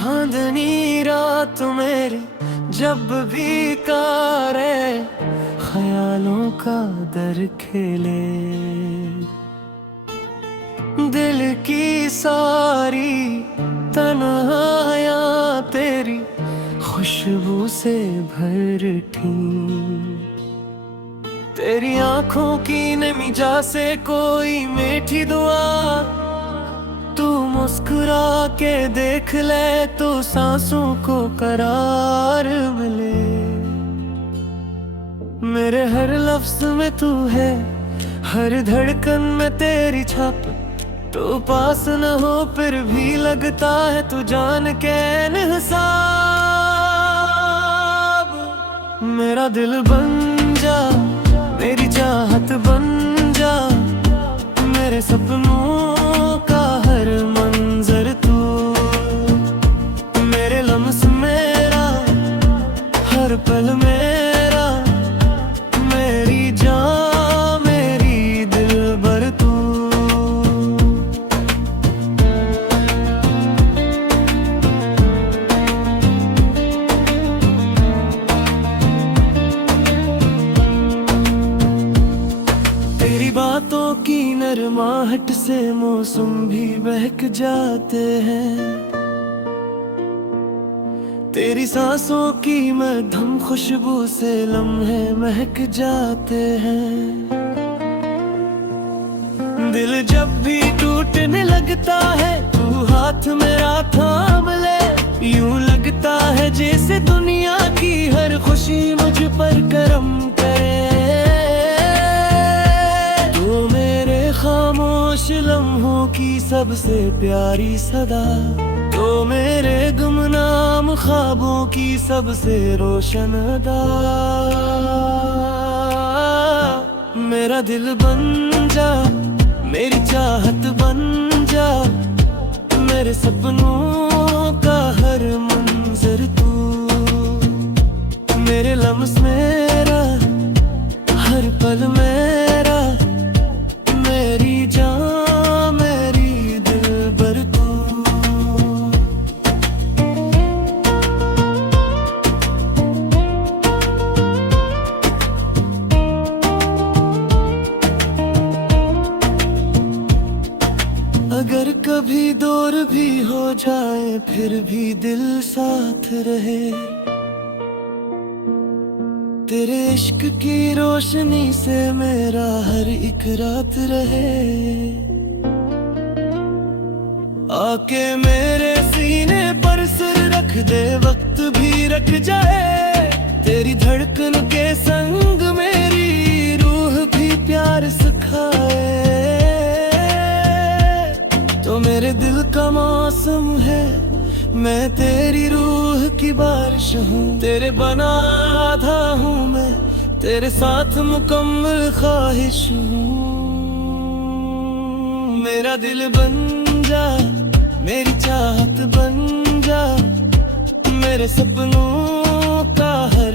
चांदनी रात मेरी जब भी कारे ख्यालों का दर खेले, दिल की सारी तन्हाइयाँ तेरी खुशबू से भर उठी। तेरी आंखों की नमी जैसे कोई मीठी दुआ, तू मुस्कुरा के देख ले तो सांसों को करार मिले। मेरे हर लफ्ज में तू है, हर धड़कन में तेरी छाप। तो पास न हो फिर भी लगता है तू जान के हिसाब। मेरा दिल बन जा, मेरी चाहत बन जा, मेरे सपनों का हर मंजर तू। मेरे लम्स मेरा, हर पल मेरा, मेरी जान मेरी दिलबर तू। तेरी बातों की नरमाहट से मौसम भी बहक जाते हैं। तेरी सांसों की मध्यम खुशबू से लम्हे महक जाते हैं। दिल जब भी टूटने लगता है तू हाथ मेरा थाम ले। यूं लगता है जैसे दुनिया की हर खुशी मुझ पर करम करे। तू मेरे खामोश लम्हों की सबसे प्यारी सदा, तो मेरे गुमनाम ख्वाबों की सबसे रोशन अदा। मेरा दिल बन जा, मेरी चाहत बन जा, मेरे सपनों का हर मंजर तू। मेरे लम्स मेरा, हर पल मेरा, मेरी जान मेरी दिलबर तू। अगर कभी दूर भी हो जाए फिर भी दिल साथ रहे। तेरे इश्क की रोशनी से मेरा हर एक रात रहे। आके मेरे सीने पर सिर रख दे, वक्त भी रख जाए। तेरी धड़कन के संग मेरी रूह भी प्यार सिखाए। तो मेरे दिल का मौसम है, मैं तेरी रूह की बारिश हूँ। तेरे बना आधा हूँ मैं, तेरे साथ मुकम्मल ख्वाहिश हूँ। मेरा दिल बन जा, मेरी चाहत बन जा, मेरे सपनों का हर